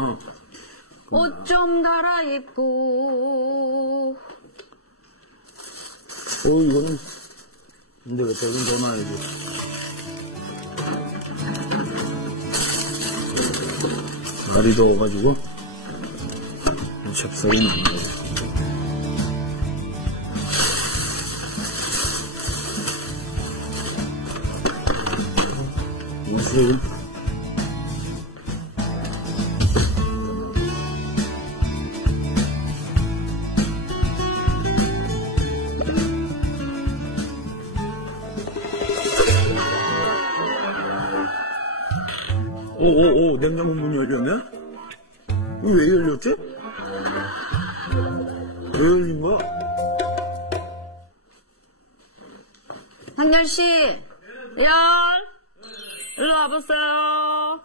어. 옷좀 갈아입고. 어, 이거는 안 되겠다. 이건 전화해야지. 다리 넣어가지고 찹쌀이 나는 거야. 옷 오오오 냉장고 문 열렸네? 왜 열렸지? 왜 열린 거야? 한열 씨, 열, 일로 와보세요.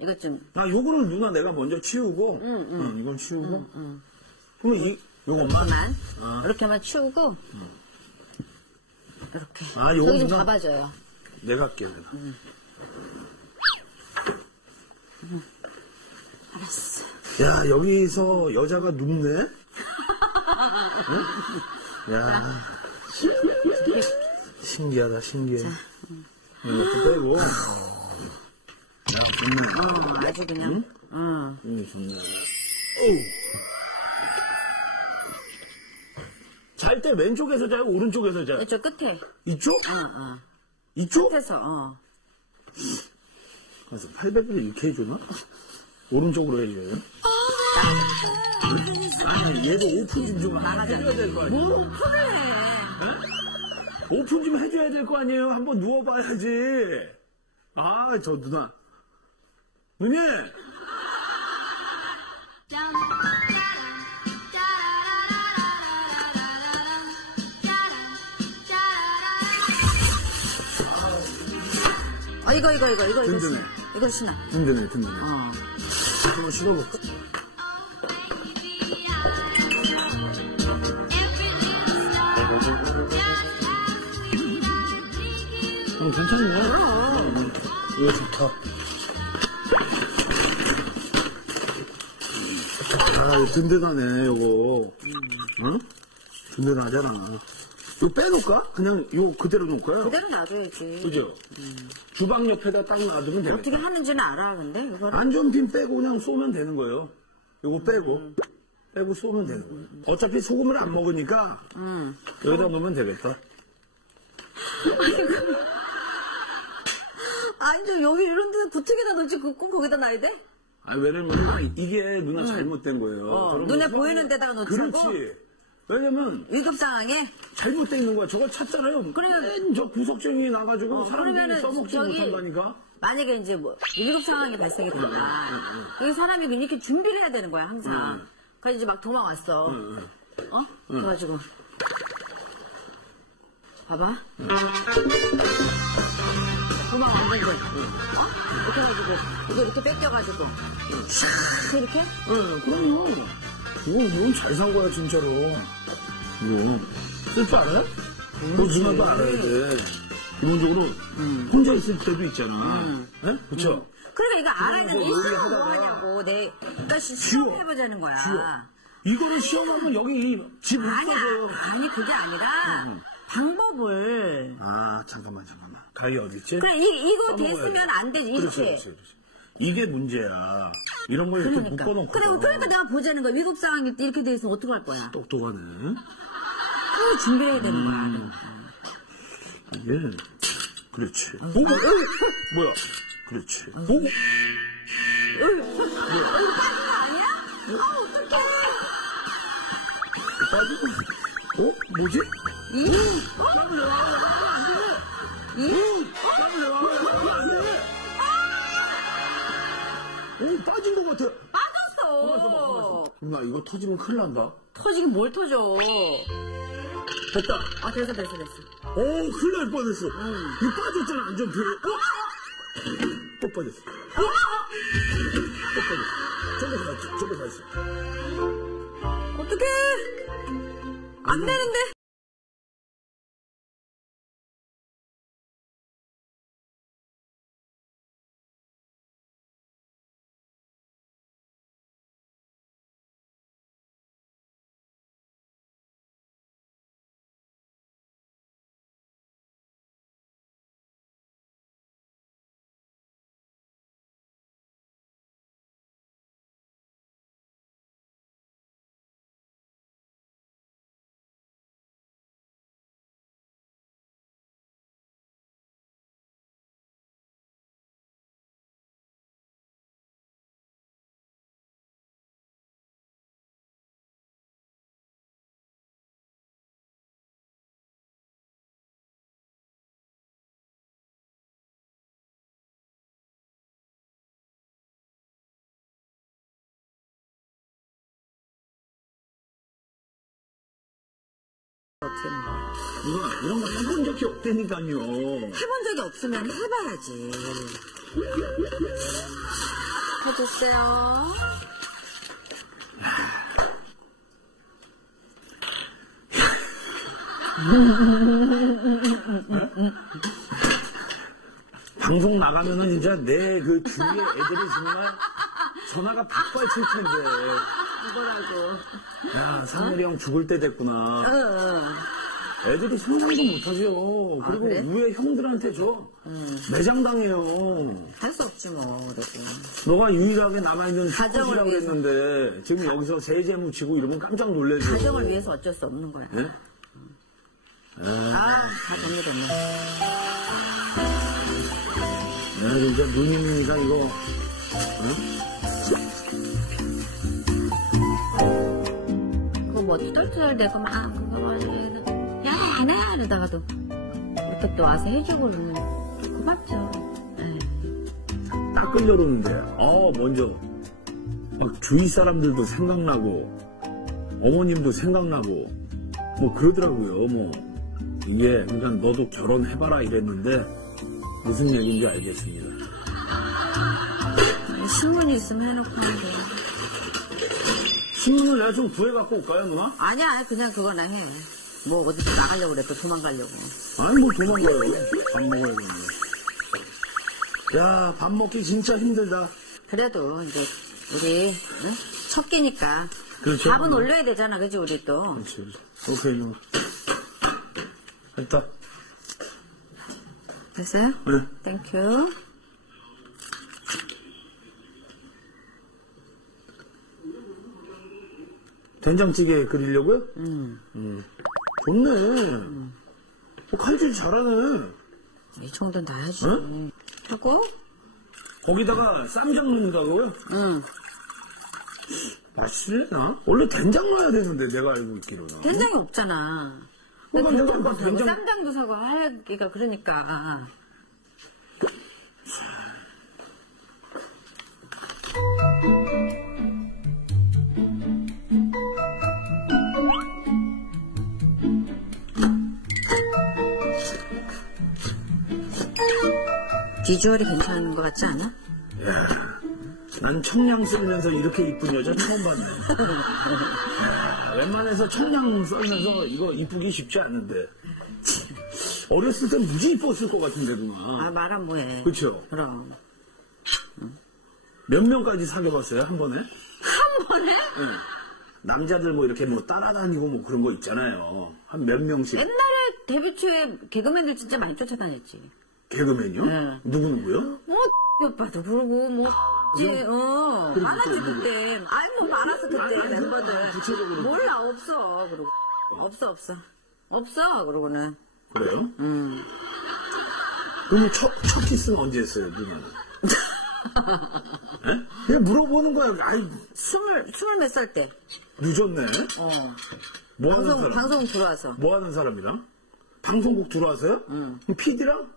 이것 좀, 아 요거는 누나 내가 먼저 치우고 응, 이건 치우고 그럼 이 요거 엄마 그만. 아. 이렇게만 치우고, 이렇게. 아, 요거 좀 누나- 잡아줘요. 내가 할게 내 가 알았어. 야 여기서 여자가 눕네? 응? 야 신기하다 신기해 이것도 빼고 어. 야, 좋네 어, 아주 그냥, 어. 응, 좋네. 잘 때 왼쪽에서 자고 오른쪽에서 자. 이쪽 끝에, 이쪽? 어, 어. 이쪽? 끝에서, 어. 가서 800을 이렇게 해주나? 오른쪽으로 해줘요. 아, 얘도 오픈 좀, 좀 하나 해줘야 될 거 아니에요? 뭐 오픈을 해. 오픈 좀 해줘야 될 거 아니에요? 한번 누워봐야지. 아, 저 누나. 누님! 어, 이거, 이거, 이거, 이거, 이거. 신어. 이거 신어. 든든해, 든든해. 어. 한번 실어볼까? 어, 괜찮네. 그럼. 이거 좋다. 아, 이거 든든하네, 요거. 응? 든든하잖아. 이거 빼놓을까? 그냥 이거 그대로 놓을 거야? 그대로 놔둬야지. 그죠? 주방 옆에다 딱 놔두면 되겠다. 어떻게 하는지는 알아, 근데? 이거를. 안전핀 빼고 그냥 쏘면 되는 거예요. 요거 빼고. 빼고 쏘면 되는 거예요. 어차피 소금을 안 먹으니까 음. 여기다 놓으면 되겠다. 아니, 좀 여기 이런 데서 부엌에다 놓지, 꼭 거기다 놔야 돼? 아, 왜냐면 이게 누나 잘못된 거예요. 어, 저런 눈에 거 보이는 데다가 놓자고? 그렇지. 왜냐면 위급 상황에? 잘못돼 있는 거야. 저걸 찾잖아요. 그러면- 맨저 구석쟁이 나가지고 어, 사람들이 써먹지 못한다니까. 만약에 이제 뭐, 위급 상황이 발생이 된다. 이 사람이 이렇게 준비를 해야 되는 거야, 항상. 응. 그래서 이제 막 도망왔어. 응, 응. 어? 그래가지고. 봐봐. 도망왔는데, 어? 이렇게 해가지고, 이거 이렇게 뺏겨가지고, 샥, 이렇게? 응, 그럼요. 그거 뭔잘 산 거야, 진짜로. 이거. 쓸줄 알아? 너 누나도 알아야 돼. 기본적으로 혼자 있을 때도 있잖아. 예? 그쵸? 그러니까 이거 알아야 뭐 돼. 있으면 뭐 하냐고. 내, 그러니까 시- 지워. 시험해보자는 거야. 지워. 이거를 시험하면 여기 집못 아니야. 가져요. 아니, 그게 아니라, 방법을. 아, 잠깐만, 잠깐만. 가위 어딨지? 그래, 이, 이거 써먹어야 됐으면 돼. 안 돼, 이렇게. 그렇지, 그렇지, 그렇지. 이게 문제야. 이런 걸 이렇게 그러니까. 묶어놓고. 그래, 그러니까 내가 보자는 거야. 위급 상황일 때 이렇게 돼 있으면 어떡할 거야. 똑똑하네. 아, 준비해야 되는 거야. 이게, 그렇지. 보고, 어? 뭐야? 그렇지. 보고, 아니야? 아, 어떡해. 빠지고, 어? 뭐지? 이, 어? 이, 오, 빠진 것 같아. 빠졌어. 누나, 이거 터지면 큰일 난다. 터지긴 뭘 터져. 됐다. 아, 됐어, 됐어, 됐어. 오, 큰일 날 뻔했어. 이거 빠졌잖아, 완전 그. 어? 또 빠졌어. 또 빠졌어. 저거 가, 저거 가 있어. 어떡해. 안 되는데. 어떻게 먹어. 누나, 이런 거 해본 적이 없다니까요. 해본 적이 없으면 해봐야지. 해주세요. 방송 나가면은 진짜 내그 주위에 애들이 정말 전화가 박발 칠 텐데. 뭐라고. 야, 상렬이 형 죽을 때 됐구나. 응. 애들이 상상도 못하죠. 아, 그리고 그래? 위에 형들한테 저 매장당해요. 할 수 없지 뭐. 그래도. 너가 유일하게 남아있는 가정을 위해서. 했는데 지금 여기서 세제 묻히고 이러면 깜짝 놀래죠. 가정을 위해서 어쩔 수 없는 거야. 예? 아, 다 정리됐네. 야, 진짜 이상 이거, 어? 뭐 털털대고 막 그거 야, 안 해! 이러다가도 이렇게 또 와서 해주고 그러면 고맙죠. 딱 끌려오는데, 어, 먼저, 막 주위 사람들도 생각나고, 어머님도 생각나고, 뭐 그러더라고요, 뭐. 이게, 그러니까 너도 결혼해봐라 이랬는데, 무슨 얘기인지 알겠습니다. 신문이 있으면 해놓고 하는데. 신문을 내가 좀 구해갖고 올까요, 누나? 아니야, 그냥 그거나 해. 뭐 어디 나가려고 그래, 또 도망가려고. 아니, 뭐 도망가요. 밥 먹어야 되는데. 야, 밥 먹기 진짜 힘들다. 그래도 이제 우리 응? 첫 끼니까 그렇죠. 밥은 올려야 되잖아, 그지 우리 또. 그렇지. 오케이, 누나. 됐다. 됐어요? 그래. 땡큐. 된장찌개 끓이려고요? 음, 좋네. 어, 칼질 잘하네. 이 정도는 다 해야지. 응? 하고, 거기다가 쌈장 넣는다고요? 응. 맛있나? 원래 된장 넣어야 되는데, 내가 알고 있기로는. 된장이 없잖아. 어, 난 된장도 내가 사고, 된장- 쌈장도 사고 하기가 그러니까. 비주얼이 괜찮은 것 같지 않아? 난 청량 썰면서 이렇게 이쁜 여자 처음 봤네. 야, 웬만해서 청량 썰면서 이거 이쁘기 쉽지 않은데. 어렸을 땐 무지 이뻤을 것 같은데, 아, 누나. 말은 뭐해. 그쵸? 그럼. 몇 명까지 사귀어봤어요, 한 번에? 한 번에? 응. 남자들 뭐 이렇게 뭐 따라다니고 뭐 그런 거 있잖아요. 한 몇 명씩. 옛날에 데뷔 초에 개그맨들 진짜 많이 쫓아다녔지. 개그맨이요? 네. 누구 누구요? 뭐, 오빠도 그러고, 뭐, 이제, 어, 그래, 많았지, 그래, 그때. 아니, 뭐, 많았어, 그때, 멤버들. 구체적으로. 몰라, 없어, 그러고. 없어, 없어. 없어, 그러고는. 그래요? 음. 그럼 첫, 첫 키스는 언제 했어요, 누나는? 에? 그냥 물어보는 거예요. 아이, 스물, 스물 몇 살 때. 늦었네. 어. 뭐 하는 방송, 사람? 방송 들어와서. 뭐 하는 사람이랑? 방송국 들어와서요? 응. 그럼 PD랑?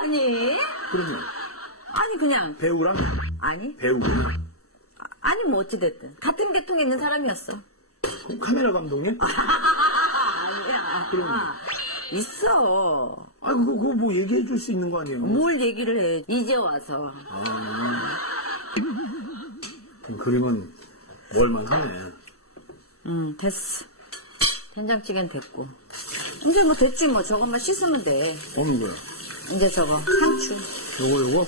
아니? 그러면 아니, 그냥. 배우랑? 아니? 배우. 아, 아니, 뭐, 어찌됐든. 같은 계통에 있는 사람이었어. 카메라 감독님? 아니야. 그러면. 있어. 아, 그거, 그거 뭐 얘기해 줄 수 있는 거 아니에요? 뭘 얘기를 해, 이제 와서. 그럼 그림은 뭘만 하네. 응, 됐어. 된장찌개는 됐고. 이제 뭐 됐지, 뭐. 저것만 씻으면 돼. 어느 거야? 이제 저거, 상추. 요거, 요거?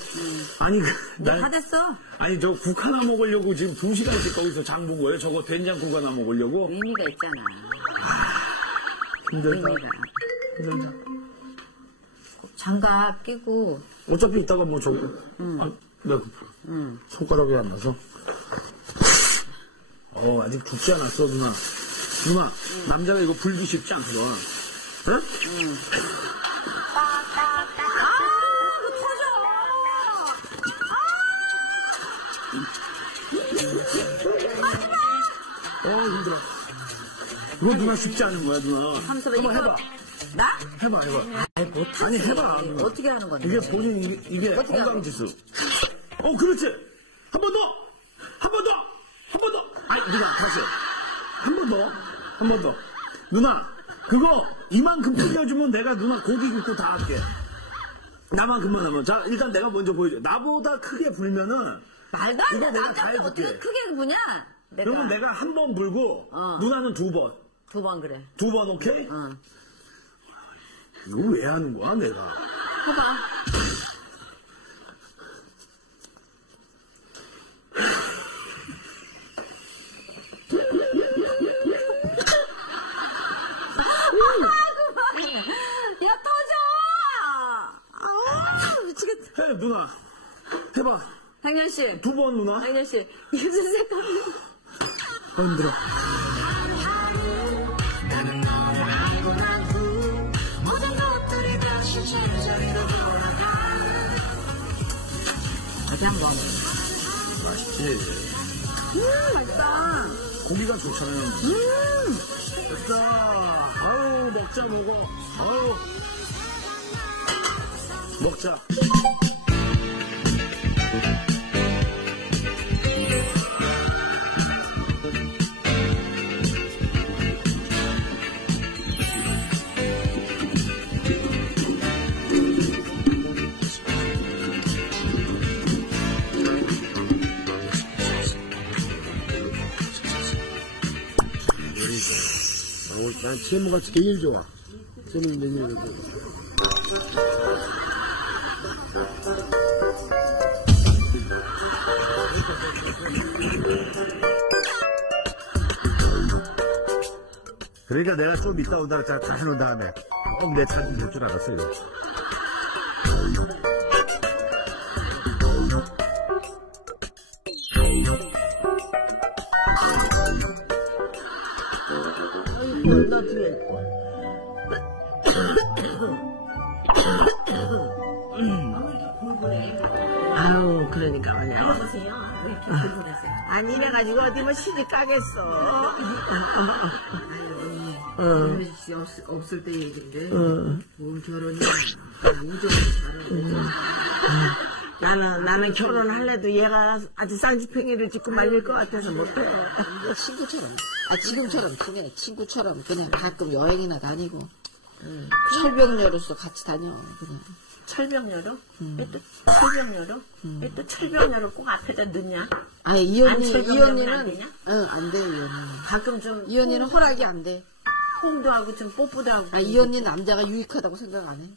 아니, 그, 뭐다 난, 됐어. 아니, 저 국 하나 먹으려고 지금 두 시간씩 거기서 장 본 거예요? 저거 된장국 하나 먹으려고? 의미가 있잖아. 힘들다. 의미가. 힘들다. 장갑 끼고, 어차피 이따가 뭐 저거. 아, 나 응. 손가락이 안 나서. 어, 아직 죽지 않았어, 누나. 누나, 남자가 이거 불기 쉽지 않거든. 응? 아, 어, 힘들어. 이거 누나 쉽지 않은 거야, 누나. 한번 이거- 해봐. 나? 해봐, 해봐. 아이, 못하지. 아니, 해봐. 어떻게 하는 건데? 이게 본인, 이게, 이게 어떻게 건강지수. 어, 그렇지. 한 번 더. 한 번 더. 한 번 더. 아니, 누나, 다시. 한 번 더. 한 번 더. 누나, 그거 이만큼 튀겨주면 내가 누나 고기 굽고 다 할게. 나만큼만 하면. 자, 일단 내가 먼저 보여줘. 나보다 크게 불면은, 말도 안 이거 돼. 내가 남자가 다 어떻게 해줄게. 크게 부냐? 내가 그러면 내가 한 번 불고, 어. 누나는 두 번. 두 번 그래. 두 번 오케이? 어. 이거 왜 하는 거야, 내가? 해봐. 야, 터져! 아우, 미치겠다. 해, 누나. 해봐. 당연 씨. 두 번, 누나. 당연 씨. 해주세요. 어, 힘들어. 다시 한 번. 맛있지. 음, 맛있다. 고기가 좋잖아요. 음, 됐다. 아우, 먹자, 먹어. 아우. 먹자. 난 채무가 제일 좋아. 채무 메뉴를. 그러니까 내가 좀 이따 오다가 자, 다 해놓은 다음에 꼭내 차좀 될줄 알았어요. 아유, 그러니까 말이야. 해보세요. 왜 이렇게 불편하세요? 아니, 이래가지고 어디 뭐 시집 가겠어. 어, 그럴 수 없, 없을 때 얘기인데. 어. 뭔 결혼이. 무조건 결혼이. 나는, 나는 결혼할래도 얘가 아주 쌍지팽이를 짓고 말릴 것 같아서 못해. 친구처럼. 아, 지금처럼 그냥 친구처럼 그냥 가끔 여행이나 다니고. 철벽녀로서 같이 다녀. 그냥. 철벽녀로? 왜또 철벽녀로? 왜또 철벽녀로 꼭 앞에다 넣냐? 아니, 이 언니, 안이 철벽녀는 안 언니는, 되냐? 응, 안 돼, 이 언니는. 가끔 좀. 이 언니는 허락이 안 돼. 홈도 하고 좀 뽀뽀도 하고. 아, 이 언니 남자가 유익하다고 생각 안 해.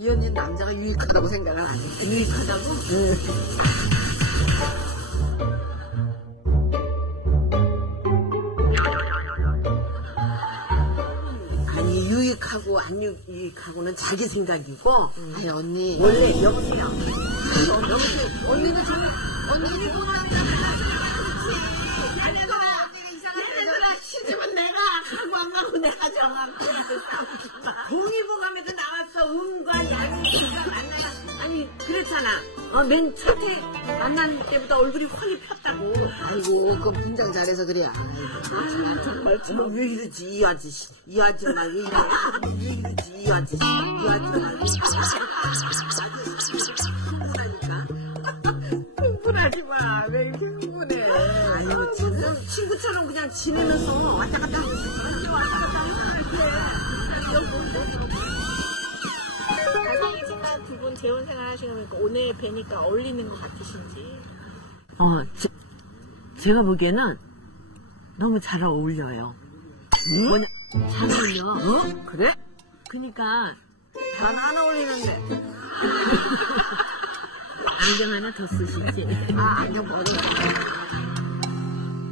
이 언니는 남자가 유익하다고 생각 안 해. 유익하다고? 아니, 유익하고 안 유- 유익하고는 자기 생각이고. 아니, 언니. 원래 여보세요. 언니는 정말, 언니는 시집은 내가 가고 안 가고 내가 정하고 동의보감에도 나왔어 운과 양이 기가 막혀 아니 그렇잖아 어, 맨 첫해 만난 때부터 얼굴이 확이 폈다고 아이고, 그 분장 잘해서 그래. 아유 정말 지금 유유지 이 아저씨 이 아줌마 유유지 이 아저씨 이 아줌마 흥분하지 마. 왜 이렇게 흥분해? 아유, 지금 친구처럼 그냥 지내면서 왔다 갔다 하고 있어. 왔다 갔다 잘생기지만 두분 재혼 생활 하시는 거니까 오늘 뵈니까 어울리는 것 같으신지. 어, 제, 제가 보기에는 너무 잘 어울려요. 뭐냐? 잘 어울려. 어? 그래? 그니까, 난안 어울리는데. 안경 하나 더 쓰시지. 아, 안경 버려.